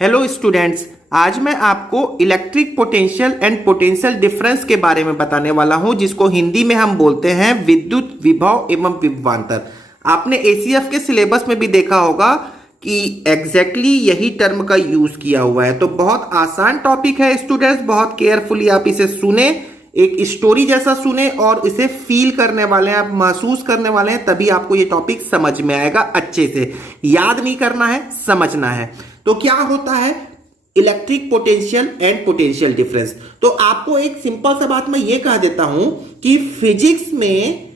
Hello students, आज मैं आपको electric potential and potential difference के बारे में बताने वाला हूं, जिसको हिंदी में हम बोलते हैं विद्युत विभव एवं विभवांतर। आपने एसीएफ के सिलेबस में भी देखा होगा कि एग्जैक्टली यही टर्म का यूज किया हुआ है। तो बहुत आसान टॉपिक है स्टूडेंट्स, बहुत केयरफुली आप इसे सुने, एक स्टोरी जैसा सुने और इसे फील करने वाले हैं, आप महसूस करने वाले हैं, तभी आपको ये टॉपिक समझ में आएगा। अच्छे से याद नहीं करना है, समझना है। तो क्या होता है electric potential and potential difference? तो आपको एक सिंपल सा बात मैं ये कह देता हूं कि फिजिक्स में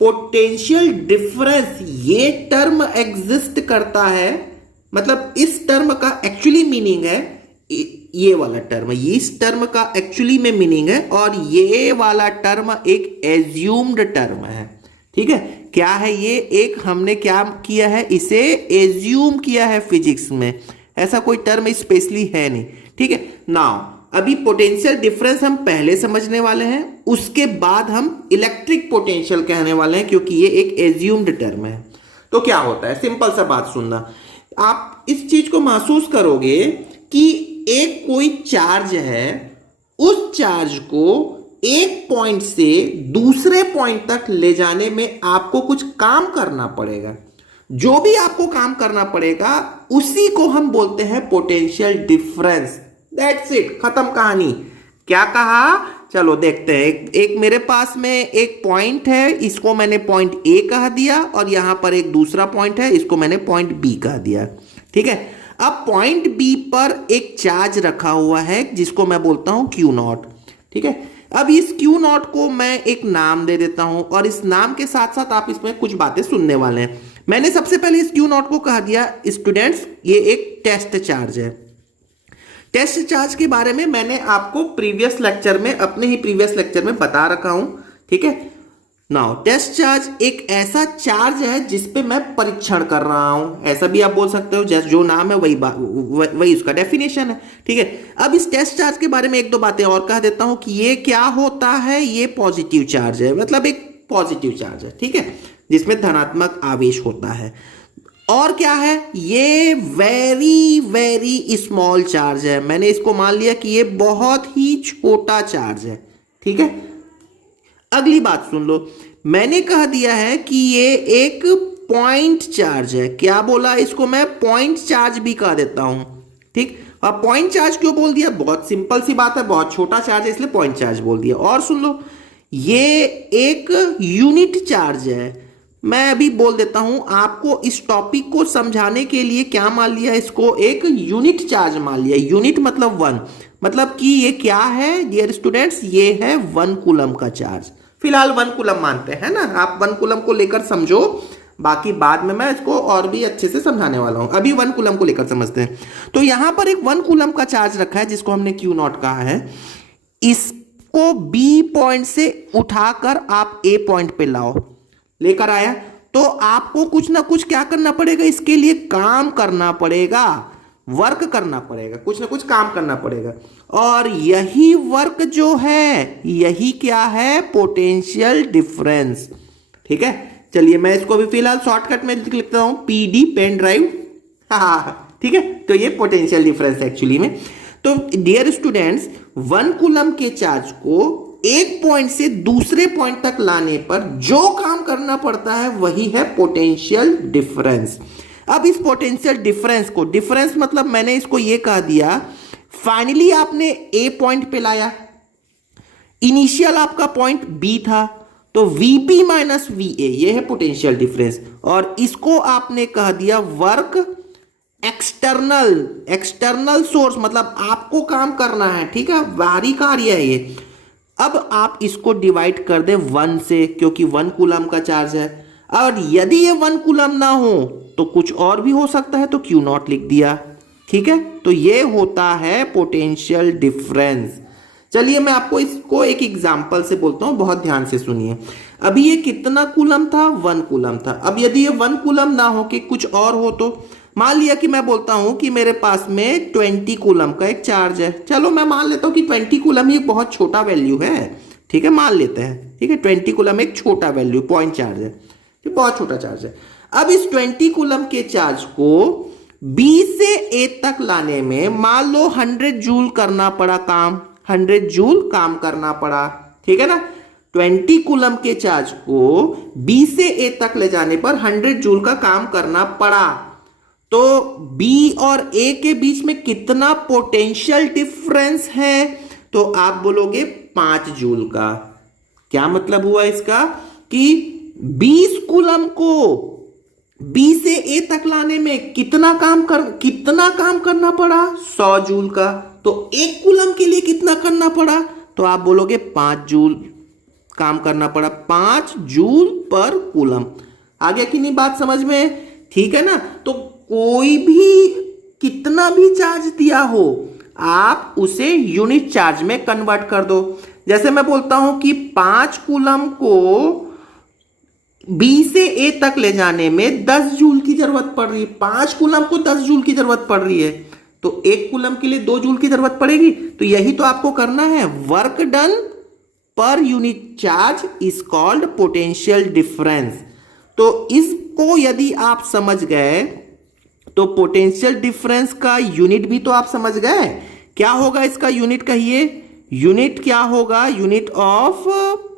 पोटेंशियल डिफरेंस ये टर्म एग्जिस्ट करता है। मतलब इस टर्म का एक्चुअली मीनिंग है ये वाला टर्म, इस टर्म का एक्चुअली में मीनिंग है, और ये वाला टर्म एक एज्यूम्ड टर्म है। ठीक है, क्या है ये? एक हमने क्या किया है, इसे एज्यूम किया है फिजिक्स में, ऐसा कोई टर्म स्पेशली है नहीं। ठीक है, नाउ अभी पोटेंशियल डिफरेंस हम पहले समझने वाले हैं, उसके बाद हम इलेक्ट्रिक पोटेंशियल कहने वाले हैं, क्योंकि ये एक एज्यूम्ड टर्म है। तो क्या होता है, सिंपल सा बात सुनना, आप इस चीज को महसूस करोगे कि एक कोई चार्ज है, उस चार्ज को एक पॉइंट से दूसरे पॉइंट तक ले जाने में आपको कुछ काम करना पड़ेगा। जो भी आपको काम करना पड़ेगा उसी को हम बोलते हैं पोटेंशियल डिफरेंस। दैट्स इट, खत्म कहानी। क्या कहा, चलो देखते हैं। एक मेरे पास में एक पॉइंट है, इसको मैंने पॉइंट ए कह दिया, और यहां पर एक दूसरा पॉइंट है, इसको मैंने पॉइंट बी कह दिया। ठीक है, अब पॉइंट बी पर एक चार्ज रखा हुआ है जिसको मैं बोलता हूं क्यू नॉट। ठीक है, अब इस क्यू नॉट को मैं एक नाम दे देता हूं, और इस नाम के साथ साथ आप इसमें कुछ बातें सुनने वाले हैं। मैंने सबसे पहले इस क्यू नॉट को कह दिया स्टूडेंट्स ये एक टेस्ट चार्ज है। टेस्ट चार्ज के बारे में मैंने आपको प्रीवियस लेक्चर में, अपने ही प्रीवियस लेक्चर में बता रखा हूं। ठीक है, नाउ टेस्ट चार्ज एक ऐसा चार्ज है जिसपे मैं परीक्षण कर रहा हूं, ऐसा भी आप बोल सकते हो। जैसे जो नाम है वही उसका डेफिनेशन है। ठीक है, अब इस टेस्ट चार्ज के बारे में एक दो बातें और कह देता हूं कि ये क्या होता है। ये पॉजिटिव चार्ज है, मतलब एक पॉजिटिव चार्ज है। ठीक है, जिसमें धनात्मक आवेश होता है। और क्या है, ये वेरी वेरी स्मॉल चार्ज है। मैंने इसको मान लिया कि ये बहुत ही छोटा चार्ज है। ठीक है, अगली बात सुन लो, मैंने कह दिया है कि ये एक पॉइंट चार्ज है। क्या बोला, इसको मैं पॉइंट चार्ज भी कह देता हूं। ठीक, अब पॉइंट चार्ज क्यों बोल दिया? बहुत सिंपल सी बात है, बहुत छोटा चार्ज है इसलिए पॉइंट चार्ज बोल दिया। और सुन लो, ये एक यूनिट चार्ज है। मैं अभी बोल देता हूं आपको, इस टॉपिक को समझाने के लिए क्या मान लिया, इसको एक यूनिट चार्ज मान लिया। यूनिट मतलब वन, मतलब कि ये क्या है डियर स्टूडेंट्स, ये है 1 कूलम का चार्ज। फिलहाल 1 कूलम मानते हैं ना, आप 1 कूलम को लेकर समझो, बाकी बाद में मैं इसको और भी अच्छे से समझाने वाला हूं। अभी 1 कूलम को लेकर समझते हैं। तो यहां पर एक 1 कूलम का चार्ज रखा है जिसको हमने क्यू नॉट कहा है। इसको बी पॉइंट से उठाकर आप ए पॉइंट पे लाओ, लेकर आया, तो आपको कुछ ना कुछ क्या करना पड़ेगा, इसके लिए काम करना पड़ेगा, वर्क करना पड़ेगा, कुछ ना कुछ काम करना पड़ेगा। और यही वर्क जो है, यही क्या है, पोटेंशियल डिफरेंस। ठीक है, चलिए मैं इसको भी फिलहाल शॉर्टकट में लिखता हूं, पीडी, पेन ड्राइव। हाँ, ठीक है, तो ये पोटेंशियल डिफरेंस एक्चुअली में। तो डियर स्टूडेंट्स, 1 कूलम के चार्ज को एक पॉइंट से दूसरे पॉइंट तक लाने पर जो काम करना पड़ता है वही है पोटेंशियल डिफरेंस। अब इस पोटेंशियल डिफरेंस को, डिफरेंस मतलब मैंने इसको ये कह दिया, फाइनली आपने ए पॉइंट पे लाया, इनिशियल आपका पॉइंट बी था, तो वीबी माइनस वीए ये है पोटेंशियल डिफरेंस। और इसको आपने कह दिया वर्क एक्सटर्नल सोर्स, मतलब आपको काम करना है। ठीक है, बाहरी कार्य है ये। अब आप इसको डिवाइड कर दें 1 से, क्योंकि 1 कूलम का चार्ज है। और यदि ये 1 कूलम ना हो तो कुछ और भी हो सकता है, तो क्यू नॉट लिख दिया। ठीक है, तो ये होता है पोटेंशियल डिफरेंस। चलिए मैं आपको इसको एक एग्जांपल से बोलता हूं, बहुत ध्यान से सुनिए। अभी ये कितना कूलम था, 1 कूलम था। अब यदि ये 1 कूलम ना हो कि कुछ और हो, तो मान लिया कि मैं बोलता हूं कि मेरे पास में 20 कूलम का एक चार्ज है। चलो मैं मान लेता हूं कि 20 कूलम ही बहुत छोटा वैल्यू है। ठीक है, मान लेते हैं। ठीक है, 20 कूलम एक छोटा वैल्यू, पॉइंट चार्ज है, बहुत छोटा चार्ज है। अब इस 20 कूलम के चार्ज को बी से ए तक लाने में मान लो 100 जूल करना पड़ा काम, 100 जूल काम करना पड़ा, ठीक है ना। 20 कूलम के चार्ज को बी से ए तक ले जाने पर 100 जूल का काम करना पड़ा। तो बी और ए के बीच में कितना पोटेंशियल डिफरेंस है? तो आप बोलोगे 5 जूल का। क्या मतलब हुआ इसका कि 20 कूलम को बी से ए तक लाने में कितना काम करना पड़ा? 100 जूल का। तो 1 कूलम के लिए कितना करना पड़ा? तो आप बोलोगे 5 जूल काम करना पड़ा, 5 जूल पर कूलम। आ गया कि नहीं बात समझ में? ठीक है ना। तो कोई भी कितना भी चार्ज दिया हो आप उसे यूनिट चार्ज में कन्वर्ट कर दो। जैसे मैं बोलता हूं कि 5 कूलम को बी से ए तक ले जाने में 10 जूल की जरूरत पड़ रही है, 5 कूलम को 10 जूल की जरूरत पड़ रही है, तो 1 कूलम के लिए 2 जूल की जरूरत पड़ेगी। तो यही तो आपको करना है। Work done per unit charge is called potential difference. तो इसको यदि आप समझ गए तो पोटेंशियल डिफरेंस का यूनिट भी तो आप समझ गए। क्या होगा इसका यूनिट? कहिए यूनिट क्या होगा? यूनिट ऑफ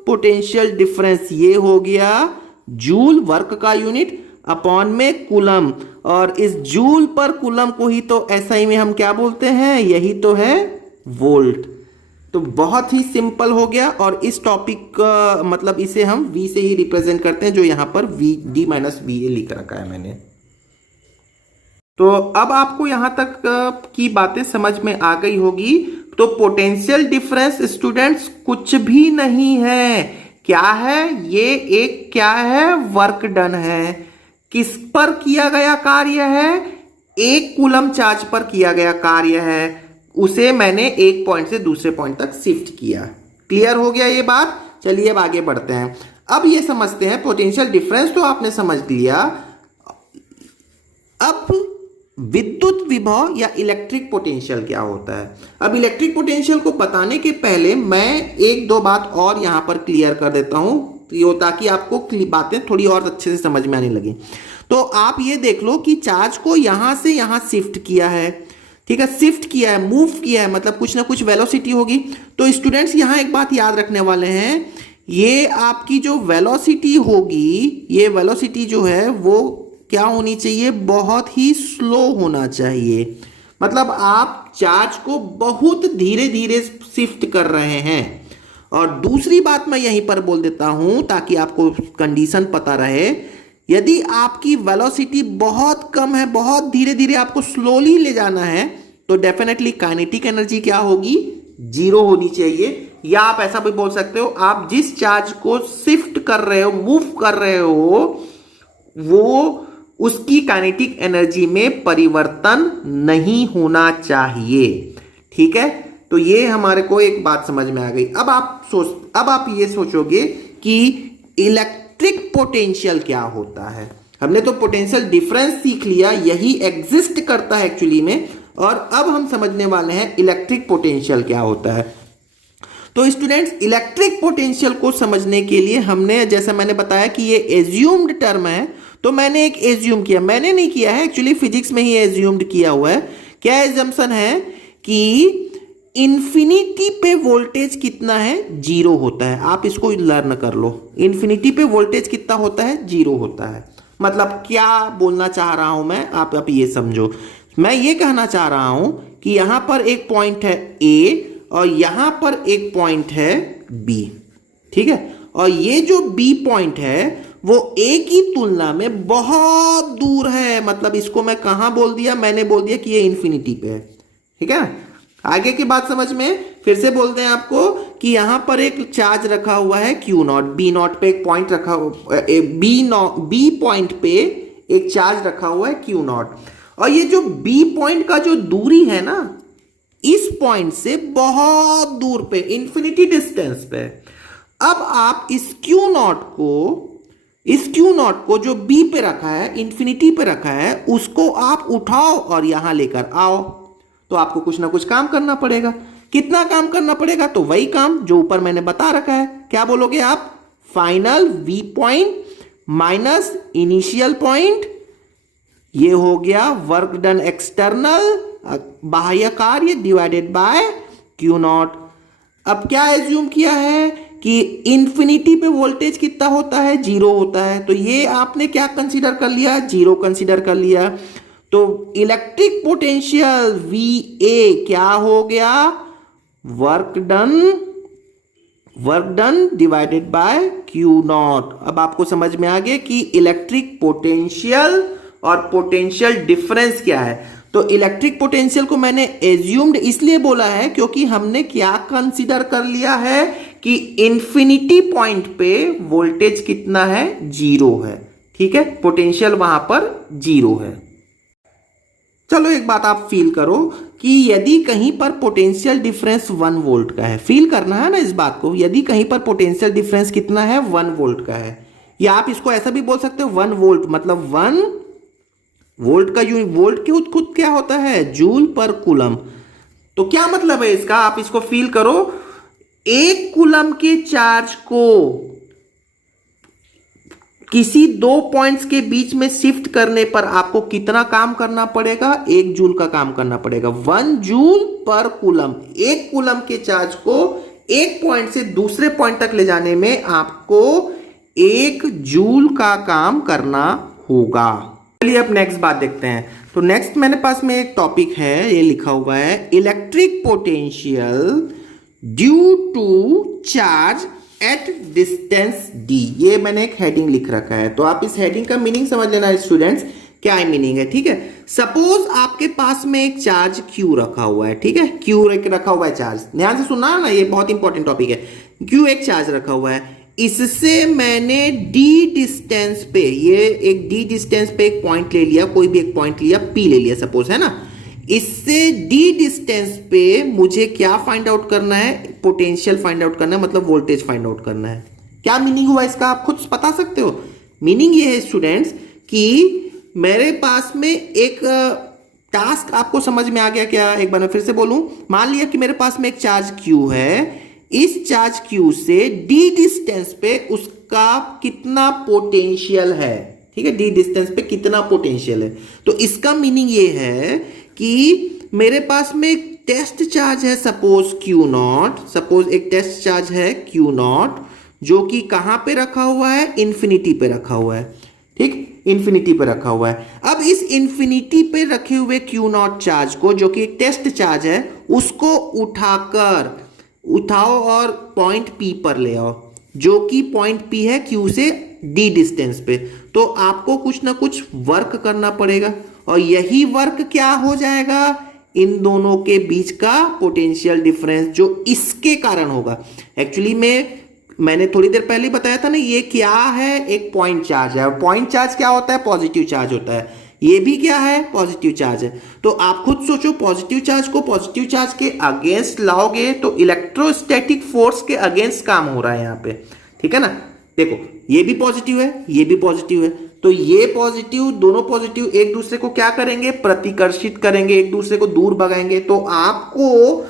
पोटेंशियल डिफरेंस ये हो गया जूल, वर्क का यूनिट, अपॉन में कूलम। और इस जूल पर कूलम को ही तो एसआई में हम क्या बोलते हैं? यही तो है वोल्ट। तो बहुत ही सिंपल हो गया। और इस टॉपिक का मतलब इसे हम V से ही रिप्रेजेंट करते हैं, जो यहां पर VD माइनस VA लिख रखा है मैंने। तो अब आपको यहां तक की बातें समझ में आ गई होगी। तो पोटेंशियल डिफरेंस स्टूडेंट्स कुछ भी नहीं है। क्या है? ये एक क्या है? वर्क डन है। किस पर किया गया कार्य है? 1 कूलम चार्ज पर किया गया कार्य है। उसे मैंने एक पॉइंट से दूसरे पॉइंट तक शिफ्ट किया। क्लियर हो गया ये बात? चलिए अब आगे बढ़ते हैं। अब ये समझते हैं पोटेंशियल डिफरेंस तो आपने समझ लिया। अब विद्युत विभव या इलेक्ट्रिक पोटेंशियल क्या होता है? अब इलेक्ट्रिक पोटेंशियल को बताने के पहले मैं 1-2 बात और यहां पर क्लियर कर देता हूं, ताकि आपको बातें थोड़ी और अच्छे से समझ में आने लगी। तो आप ये देख लो कि चार्ज को यहां से यहां शिफ्ट किया है, ठीक है, शिफ्ट किया है, मूव किया है, मतलब कुछ ना कुछ वेलोसिटी होगी। तो स्टूडेंट्स यहां एक बात याद रखने वाले हैं, ये आपकी जो वेलोसिटी होगी, ये वेलोसिटी जो है वो क्या होनी चाहिए? बहुत ही स्लो होना चाहिए। मतलब आप चार्ज को बहुत धीरे धीरे शिफ्ट कर रहे हैं। और दूसरी बात मैं यहीं पर बोल देता हूं ताकि आपको कंडीशन पता रहे, यदि आपकी वेलोसिटी बहुत कम है, बहुत धीरे धीरे आपको स्लोली ले जाना है, तो डेफिनेटली काइनेटिक एनर्जी क्या होगी? 0 होनी चाहिए। या आप ऐसा भी बोल सकते हो, आप जिस चार्ज को शिफ्ट कर रहे हो, मूव कर रहे हो, वो उसकी काइनेटिक एनर्जी में परिवर्तन नहीं होना चाहिए। ठीक है, तो ये हमारे को एक बात समझ में आ गई। अब आप ये सोचोगे कि इलेक्ट्रिक पोटेंशियल क्या होता है। हमने तो पोटेंशियल डिफरेंस सीख लिया, यही एग्जिस्ट करता है एक्चुअली में। और अब हम समझने वाले हैं इलेक्ट्रिक पोटेंशियल क्या होता है। तो स्टूडेंट्स, इलेक्ट्रिक पोटेंशियल को समझने के लिए हमने, जैसा मैंने बताया कि ये एज्यूम्ड टर्म है, तो मैंने एक एज्यूम किया, मैंने नहीं किया है एक्चुअली, फिजिक्स में ही एज्यूम्ड किया हुआ है। क्या एजम्पशन है कि इंफिनिटी पे वोल्टेज कितना है? 0 होता है। आप इसको लर्न कर लो, इंफिनिटी पे वोल्टेज कितना होता है? 0 होता है। मतलब क्या बोलना चाह रहा हूं मैं, आप ये समझो। मैं ये कहना चाह रहा हूं कि यहां पर एक पॉइंट है A और यहां पर एक पॉइंट है B, ठीक है। और ये जो B पॉइंट है वो A की तुलना में बहुत दूर है। मतलब इसको मैं कहां बोल दिया? मैंने बोल दिया कि ये इंफिनिटी पे है, ठीक है। आगे की बात समझ में, फिर से बोलते हैं आपको कि यहां पर एक चार्ज रखा हुआ है Q0, B0 पे एक पॉइंट रखा हुआ, B पॉइंट पे एक चार्ज रखा हुआ है Q0। और ये जो B पॉइंट का जो दूरी है ना, इस पॉइंट से बहुत दूर पे, इंफिनिटी डिस्टेंस पे। अब आप इस Q0 को जो B पे रखा है, इंफिनिटी पे रखा है, उसको आप उठाओ और यहां लेकर आओ। तो आपको कुछ ना कुछ काम करना पड़ेगा। कितना काम करना पड़ेगा? तो वही काम जो ऊपर मैंने बता रखा है। क्या बोलोगे आप? Final V point minus initial point ये हो गया वर्क डन एक्सटर्नल बाह्य कार्य डिवाइडेड बाय क्यू नॉट। अब क्या एज्यूम किया है कि इंफिनिटी पे वोल्टेज कितना होता है, 0 होता है, तो ये आपने क्या कंसीडर कर लिया, 0 कंसीडर कर लिया। तो इलेक्ट्रिक पोटेंशियल VA क्या हो गया, work done divided bye Q not. अब आपको समझ में आ गया कि इलेक्ट्रिक पोटेंशियल और पोटेंशियल डिफरेंस क्या है। तो इलेक्ट्रिक पोटेंशियल को मैंने एज्यूम्ड इसलिए बोला है क्योंकि हमने क्या कंसीडर कर लिया है कि इंफिनिटी पॉइंट पे वोल्टेज कितना है, 0 है। ठीक है, पोटेंशियल वहां पर 0 है। चलो एक बात आप फील करो कि यदि कहीं पर पोटेंशियल डिफरेंस 1 वोल्ट का है, फील करना है ना इस बात को, यदि कहीं पर पोटेंशियल डिफरेंस कितना है, 1 वोल्ट का है, या आप इसको ऐसा भी बोल सकते हो 1 वोल्ट मतलब 1 वोल्ट का वोल्ट के खुद क्या होता है, जूल पर कूलम। तो क्या मतलब है इसका, आप इसको फील करो, 1 कूलम के चार्ज को किसी 2 पॉइंट्स के बीच में शिफ्ट करने पर आपको कितना काम करना पड़ेगा, 1 जूल का काम करना पड़ेगा, 1 जूल पर कूलम। 1 कूलम के चार्ज को एक पॉइंट से दूसरे पॉइंट तक ले जाने में आपको 1 जूल का काम करना होगा। चलिए अब नेक्स्ट बात देखते हैं। तो नेक्स्ट मेरे पास में एक टॉपिक है, ये लिखा हुआ है electric potential due to charge at distance d। ये मैंने एक हेडिंग लिख रखा है, तो आप इस हेडिंग का मीनिंग समझ लेना स्टूडेंट्स, क्या मीनिंग है। ठीक है, सपोज आपके पास में एक चार्ज q रखा हुआ है, ठीक है, q रखा हुआ है चार्ज, ध्यान से सुनना ना, ये बहुत इंपॉर्टेंट टॉपिक है। q एक चार्ज रखा हुआ है, इससे मैंने d डिस्टेंस पे, ये एक d डिस्टेंस पे एक पॉइंट ले लिया, कोई भी एक पॉइंट लिया, p ले लिया सपोज, है ना। इससे d डिस्टेंस पे मुझे क्या फाइंड आउट करना है, पोटेंशियल फाइंड आउट करना है, मतलब वोल्टेज फाइंड आउट करना है। क्या मीनिंग हुआ इसका, आप खुद बता सकते हो। मीनिंग ये है स्टूडेंट्स कि मेरे पास में एक टास्क आपको समझ में आ गया क्या, एक बार मैं फिर से बोलूं। मान लिया कि मेरे पास में एक चार्ज q है, इस चार्ज q से d डिस्टेंस पे उसका कितना पोटेंशियल है, ठीक है, d डिस्टेंस पे कितना पोटेंशियल है। तो इसका मीनिंग ये है कि मेरे पास में एक टेस्ट चार्ज है, सपोज क्यू नॉट, सपोज एक टेस्ट चार्ज है क्यू नॉट, जो कि कहां पे रखा हुआ है, इन्फिनिटी पे रखा हुआ है, ठीक, इन्फिनिटी पे रखा हुआ है। अब इस इन्फिनिटी पे रखे हुए क्यू नॉट चार्ज को, जो कि एक टेस्ट चार्ज है, उसको उठाओ और पॉइंट P पर ले आओ, जो कि पॉइंट P है Q से D डिस्टेंस पे। तो आपको कुछ ना कुछ वर्क करना पड़ेगा, और यही वर्क क्या हो जाएगा, इन दोनों के बीच का पोटेंशियल डिफरेंस जो इसके कारण होगा। एक्चुअली मैंने थोड़ी देर पहले बताया था ना, ये क्या है, एक पॉइंट चार्ज है, और पॉइंट चार्ज क्या होता है, पॉजिटिव चार्ज होता है। ये भी क्या है, पॉजिटिव चार्ज है। तो आप खुद सोचो, पॉजिटिव चार्ज को पॉजिटिव चार्ज के अगेंस्ट लाओगे तो इलेक्ट्रोस्टैटिक फोर्स के अगेंस्ट काम हो रहा है यहाँ पे, ठीक है ना। देखो ये भी पॉजिटिव है, ये भी पॉजिटिव है, तो ये पॉजिटिव, दोनों पॉजिटिव एक दूसरे को क्या करेंगे, प्रतिकर्षित करेंगे, एक दूसरे को दूर भगाएंगे। तो आपको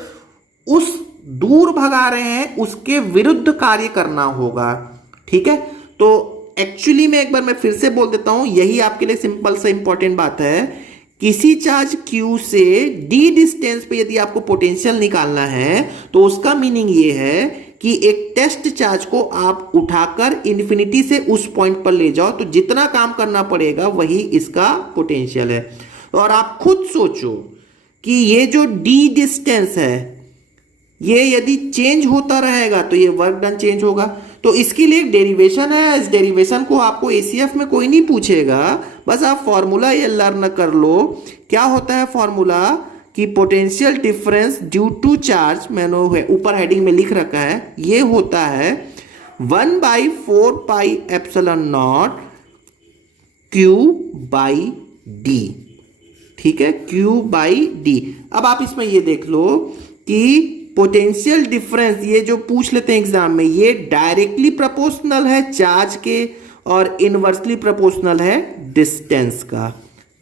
उस दूर भगा रहे हैं उसके विरुद्ध कार्य करना होगा, ठीक है। तो एक्चुअली में एक बार मैं फिर से बोल देता हूं, यही आपके लिए सिंपल सा इंपॉर्टेंट बात है। किसी चार्ज Q से D डिस्टेंस पे यदि आपको पोटेंशियल निकालना है, तो उसका मीनिंग ये है कि एक टेस्ट चार्ज को आप उठाकर इन्फिनिटी से उस पॉइंट पर ले जाओ, तो जितना काम करना पड़ेगा वही इसका पोटेंशियल है। और आप खुद सोचो कि ये जो D डिस्टेंस है, ये यदि चेंज होता रहेगा तो ये वर्क डन चेंज होगा। तो इसके लिए एक डेरिवेशन है, इस डेरिवेशन को आपको ACF में कोई नहीं पूछेगा, बस आप फॉर्मूला ये लर्न कर लो। क्या होता है फॉर्मूला, कि potential difference due to charge, मैंने ऊपर हेडिंग में लिख रखा है, ये होता है 1/4πε0 Q/D, ठीक है, Q/D। अब आप इसमें ये देख लो कि पोटेंशियल डिफरेंस, ये जो पूछ लेते हैं एग्जाम में, ये डायरेक्टली प्रोपोर्शनल है चार्ज के और इनवर्सली प्रोपोर्शनल है डिस्टेंस का,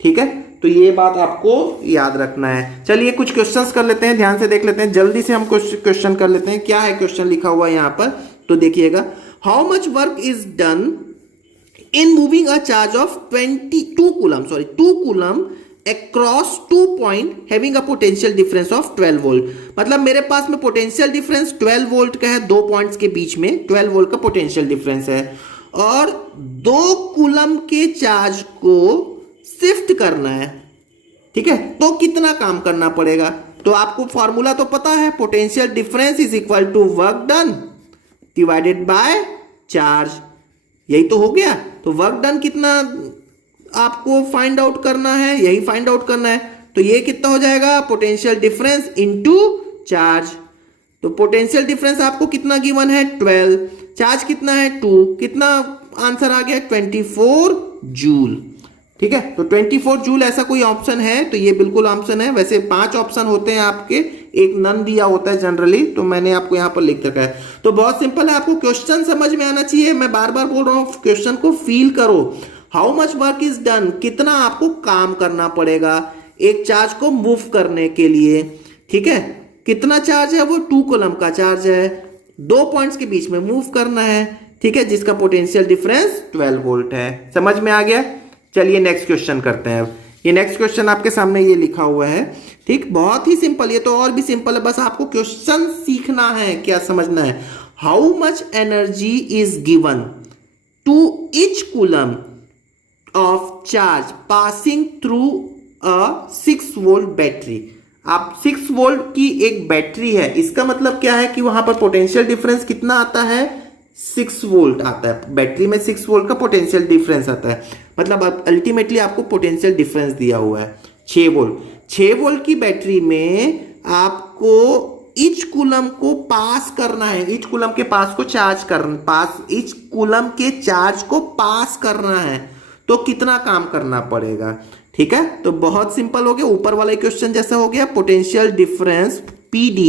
ठीक है। तो ये बात आपको याद रखना है। चलिए कुछ क्वेश्चंस कर लेते हैं, ध्यान से देख लेते हैं, जल्दी से हम कुछ क्वेश्चन कर लेते हैं। क्या है क्वेश्चन लिखा हुआ है यहां पर, तो देखिएगा, how much work is done in moving a charge of 2 coulomb across 2 point having a potential difference of 12 volt. मतलब मेरे पास में पोटेंशियल डिफरेंस 12 वोल्ट का है, 2 पॉइंट्स के बीच में 12 वोल्ट का पोटेंशियल डिफरेंस है और 2 कूलम के चार्ज को शिफ्ट करना है। ठीक है, तो कितना काम करना पड़ेगा? तो आपको फॉर्मूला तो पता है, potential difference is equal to work done divided by charge. यही तो हो गया। तो वर्क डन कितना आपको फाइंड आउट करना है, यही फाइंड आउट करना है। तो ये कितना हो जाएगा? Potential difference into charge. तो पोटेंशियल डिफरेंस आपको कितना गिवन है? 12। चार्ज कितना है? 2। कितना आंसर आ गया? 24 जूल। ठीक है, तो 24 जूल ऐसा कोई ऑप्शन है तो ये बिल्कुल ऑप्शन है। वैसे 5 ऑप्शन होते हैं आपके, एक नन दिया होता है जनरली, तो मैंने आपको यहां पर लिख रखा है। तो बहुत सिंपल है, आपको क्वेश्चन समझ में आना चाहिए। मैं बार बार बोल रहा हूं, क्वेश्चन को फील करो। How much work is done, कितना आपको काम करना पड़ेगा एक चार्ज को मूव करने के लिए। ठीक है, कितना चार्ज है? वो 2 कूलम का चार्ज है, 2 पॉइंट्स के बीच में मूव करना है। ठीक है, जिसका पोटेंशियल डिफरेंस 12 वोल्ट है। समझ में आ गया? चलिए नेक्स्ट क्वेश्चन करते हैं। अब ये नेक्स्ट क्वेश्चन आपके सामने ये लिखा हुआ है। ठीक, बहुत ही सिंपल, ये तो और भी सिंपल है, बस आपको क्वेश्चन सीखना है, क्या समझना है। How much energy is given to each coulomb of charge passing through a 6 volt battery. आप 6 वोल्ट की एक बैटरी है, इसका मतलब क्या है कि वहां पर पोटेंशियल डिफरेंस कितना आता है? 6 वोल्ट आता है। बैटरी में 6 वोल्ट का पोटेंशियल डिफरेंस आता है। मतलब अल्टीमेटली आपको पोटेंशियल डिफरेंस दिया हुआ है 6 वोल्ट। 6 वोल्ट की बैटरी में आपको ईच कूलम को पास करना है, ईच कूलम के पास को चार्ज करना, ईच कूलम के चार्ज को पास करना है। तो कितना काम करना पड़ेगा? ठीक है, तो बहुत सिंपल हो गया, ऊपर वाला क्वेश्चन जैसा हो गया। Potential difference PD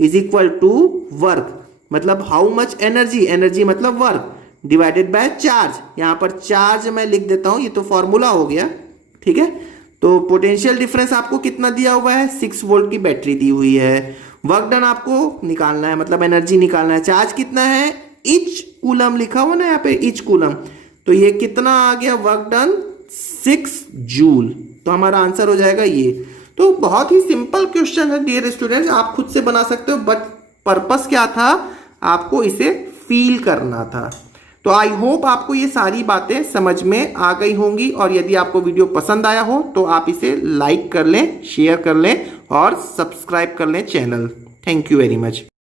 is equal to work, मतलब हाउ मच एनर्जी, एनर्जी मतलब वर्क, डिवाइडेड बाय चार्ज। यहां पर चार्ज मैं लिख देता हूं, ये तो फॉर्मूला हो गया। ठीक है, तो पोटेंशियल डिफरेंस आपको कितना दिया हुआ है? 6 वोल्ट की बैटरी दी हुई है। वर्क डन आपको निकालना है, मतलब एनर्जी निकालना है। चार्ज कितना है? ईच कूलम लिखा हुआ ना यहाँ पे, ईच कूलम। तो ये कितना आ गया? Work done 6 joule. तो हमारा आंसर हो जाएगा ये। तो बहुत ही सिंपल क्वेश्चन है डियर स्टूडेंट्स, आप खुद से बना सकते हो, बट पर्पस क्या था? आपको इसे फील करना था। तो आई होप आपको ये सारी बातें समझ में आ गई होंगी, और यदि आपको वीडियो पसंद आया हो तो आप इसे लाइक कर लें, शेयर कर लें और सब्सक्राइब कर लें channel. Thank you very much.